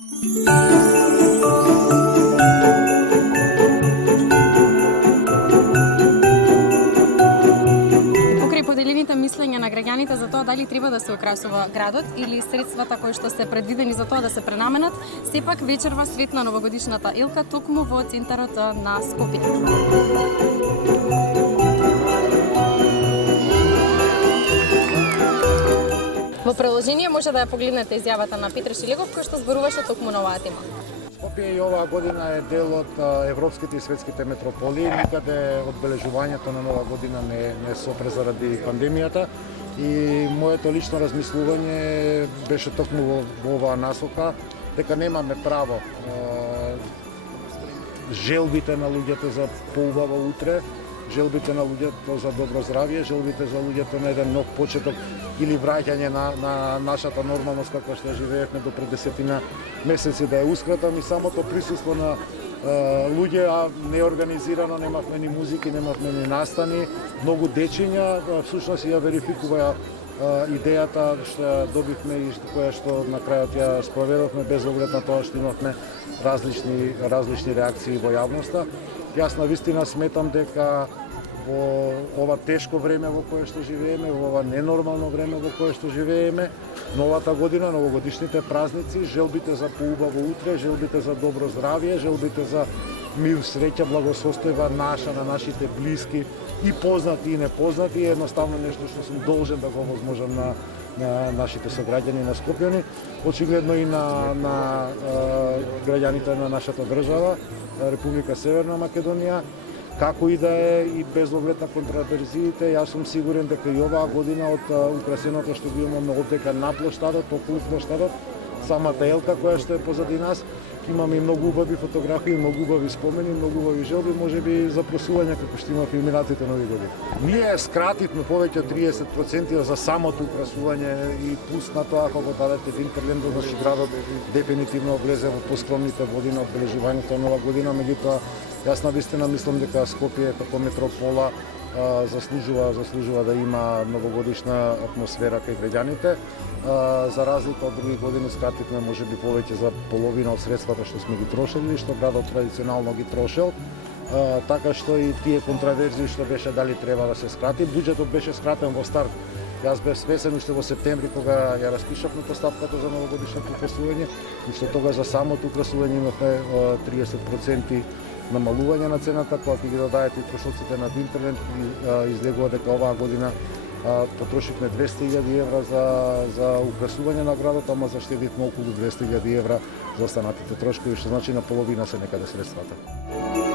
Покрај поделените мислења на граѓаните за тоа дали треба да се украсува градот или средствата кои што се предвидени за тоа да се пренаменат, сепак вечерва светна новогодишната елка токму во центарот на Скопје. Во приложение може да ја погледнете изјавата на Петр Шилегов кој што зборуваше токму на оваа тема. Скопје и оваа година е дел од европските и светските метрополии. Никаде одбележувањето на нова година не сопре заради пандемијата. И моето лично размислување беше токму во оваа насока, дека немаме право желбите на луѓето за поубаво утре, желбите на луѓето за добро здравје, желбите за луѓето на еден нов почеток или враќање на нашата нормалност каква што живеевме до пред 10 месеци да ја ускратам и самото присуство на луѓе, а неорганизирано, немавме ни музики, немавме ни настани, многу дечиња, всушност ја верификува идејата што добивме и која што на крајот ја спроведовме без оглед на тоа што имавме различни реакции во јавноста. Јас навистина сметам дека во ова тешко време во кое што живееме, во ова ненормално време во кое што живееме, новата година, новогодишните празници, желбите за поубаво утре, желбите за добро здравје, желбите за мир, среќа, благосостојба наша, на нашите блиски и познати и непознати, е едноставно нешто што сум должен да го возможам на нашите сограѓани, на Скопјани, очигледно и на граѓаните на нашата држава, Република Северна Македонија. Како и да е, и без оглед на контраверзиите, јас сум сигурен дека и оваа година од украсеното што го имаме овдека на плоштадот, околу плоштадот, самата елка која што е позади нас, имаме и многу убави фотографии, многу убави спомени, многу убави желби, можеби запросувања како што има и минатите нови години. Ние скративме повеќе од 30% за самото украсување и плюс на тоа кога дадете Винтерланд, значи градот дефинитивно влезе во поскромните води на одбележувањето на нова година, меѓутоа јас навистина мислам дека Скопје како метропола заслужува да има новогодишна атмосфера кај граѓаните. За разлика од други години скративме можеби повеќе за половина од средствата што сме ги трошели, што градот традиционално ги трошел. Така што и тие контраверзии што беше дали треба да се скрати. Буџетот беше скратен во старт. Јас бев свесен уште во септември кога ја распишавме постапката за новогодишното украсување, и што тогаш за самото украсување имавме 30% намалување на цената, кога ќе ги додадете и трошоците на Винтерланд, излегува дека оваа година потрошивме 200.000 евра за украсување на градот, ама заштедивме околу 200.000 евра за останатите трошкови, што значи на половина се некаде средствата.